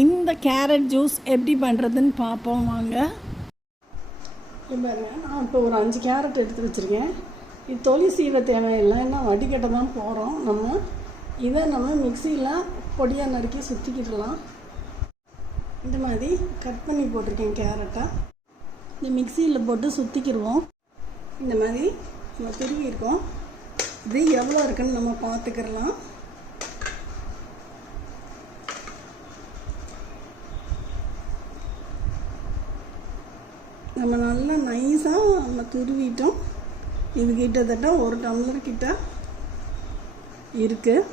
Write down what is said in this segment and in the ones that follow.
இந்த carrot juice எப்படி பண்ணுறதுன்னு பார்ப்போம் வாங்க. பாருங்க நான் இப்போ ஒரு அஞ்சு கேரட் எடுத்து வச்சுருக்கேன். இது தொலி சீவ தேவையில்லை ஏன்னா வடிகட்ட தான் போகிறோம் நம்ம. இதை நம்ம மிக்சியில் பொடியாக நறுக்கி சுற்றிக்கிடலாம் இந்த மாதிரி கட் பண்ணி போட்டிருக்கேன் கேரட்டை. இந்த மிக்சியில் போட்டு சுற்றிக்கிடுவோம் இந்த மாதிரி நம்ம திருவியிருக்கோம் இது எவ்வளோ இருக்குன்னு நம்ம பார்த்துக்கிடலாம். நம்ம நல்லா நைஸாக நம்ம துருவிட்டோம். இது கிட்டத்தட்ட ஒரு டம்ளர் கிட்ட இருக்குது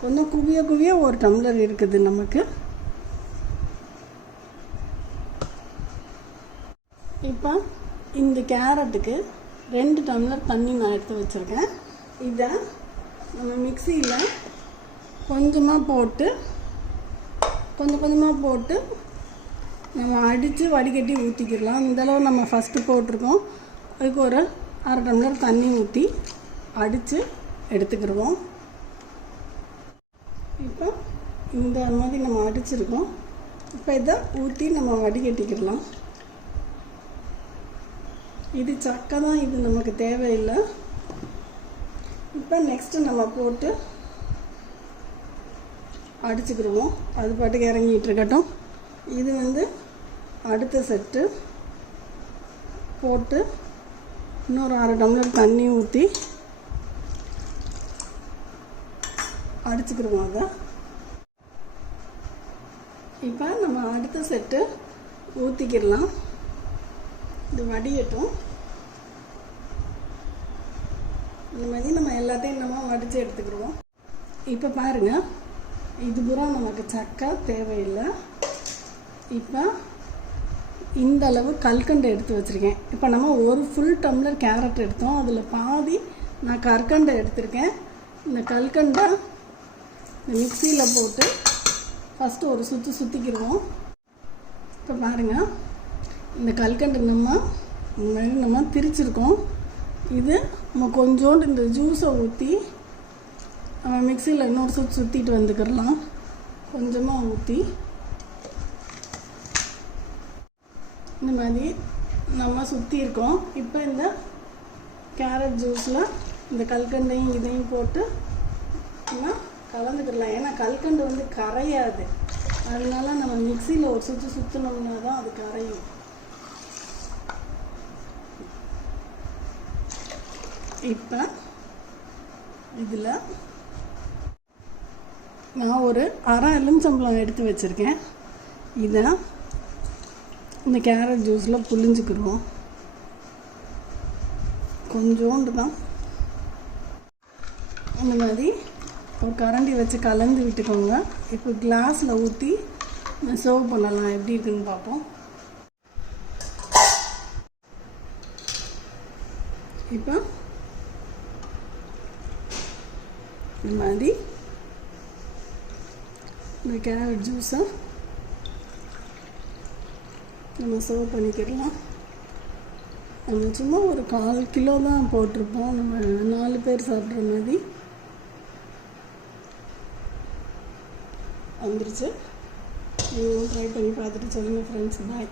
கொஞ்சம் குவிய குவிய ஒரு டம்ளர் இருக்குது நமக்கு. இப்போ இந்த கேரட்டுக்கு ரெண்டு டம்ளர் தண்ணி நான் எடுத்து வச்சுருக்கேன். இதை நம்ம மிக்சியில் கொஞ்சமாக போட்டு கொஞ்சம் கொஞ்சமாக போட்டு நம்ம அடித்து வடிகட்டி ஊற்றிக்கிடலாம் இந்தளவு நம்ம ஃபஸ்ட்டு போட்டிருக்கோம். அதுக்கு ஒரு அரை டம்ளர் தண்ணி ஊற்றி அடித்து எடுத்துக்கிடுவோம். இப்போ இந்த மாதிரி நம்ம அடிச்சிருக்கோம். இப்போ இதை ஊற்றி நம்ம வடிகட்டிக்கிடலாம். இது சக்கை தான் இது நமக்கு தேவையில்லை. இப்போ நெக்ஸ்ட்டு நம்ம போட்டு அடிச்சுக்கிடுவோம். அது பாட்டுக்கு இறங்கிட்டு இருக்கட்டும். இது வந்து அடுத்த செட்டு. போட்டு இன்னொரு அரை டம்ளர் தண்ணி ஊற்றி அடிச்சுக்கிடுவோம் அதை. இப்போ நம்ம அடுத்த செட்டு ஊற்றிக்கிடலாம் இது வடியட்டும். இந்த மாதிரி நம்ம எல்லாத்தையும் நம்ம வடித்து எடுத்துக்கிடுவோம். இப்போ பாருங்கள் இது பூரா நமக்கு சக்கை தேவையில்லை. இப்போ இந்த அளவு கல்கண்டு எடுத்து வச்சுருக்கேன். இப்போ நம்ம ஒரு ஃபுல் டம்ளர் கேரட் எடுத்தோம். அதில் பாதி நான் கற்கண்டை எடுத்திருக்கேன். இந்த கல்கண்டை இந்த மிக்சியில் போட்டு ஃபஸ்ட்டு ஒரு சுற்றி சுற்றிக்கிடுவோம் இப்போ பாருங்கள் இந்த கல்கண்டு நம்ம மாதிரி நம்ம திரிச்சிருக்கோம். இது நம்ம கொஞ்சோண்டு இந்த ஜூஸை ஊற்றி நம்ம மிக்சியில் இன்னொரு சுற்றி சுற்றிட்டு வந்துக்கிடலாம். கொஞ்சமாக ஊற்றி இந்த மாதிரி நம்ம சுற்றி இருக்கோம். இப்போ இந்த கேரட் ஜூஸில் இந்த கல்கண்டையும் இதையும் போட்டு நம்ம கலந்துக்கிடலாம் ஏன்னா கல்கண்டு வந்து கரையாது. அதனால நம்ம மிக்சியில் ஒரு சுற்றி சுற்றினோம்னா தான் அது கரையும். இப்போ இதில் நான் ஒரு அரை எலுமிச்சம்பழம் எடுத்து வச்சுருக்கேன். இதை இந்த கேரட் ஜூஸில் புளிஞ்சிக்கிடுவோம் கொஞ்சோண்டு தான். இந்த மாதிரி ஒரு கரண்டி வச்சு கலந்து விட்டுக்கோங்க. இப்போ கிளாஸில் ஊற்றி சர்வ் பண்ணலாம். எப்படி இருக்குன்னு பார்ப்போம். இப்போ இந்த மாதிரி இந்த கேரட் ஜூஸை நம்ம சர்வ் பண்ணிக்கிடலாம் நம்ம சும்மா ஒரு கால் கிலோ தான் போட்டிருப்போம். நம்ம நாலு பேர் சாப்பிட்ற மாதிரி. வந்துருச்சு. நீங்களும் ட்ரை பண்ணி பார்த்துட்டு சொல்லுங்கள் ஃப்ரெண்ட்ஸ் பாய்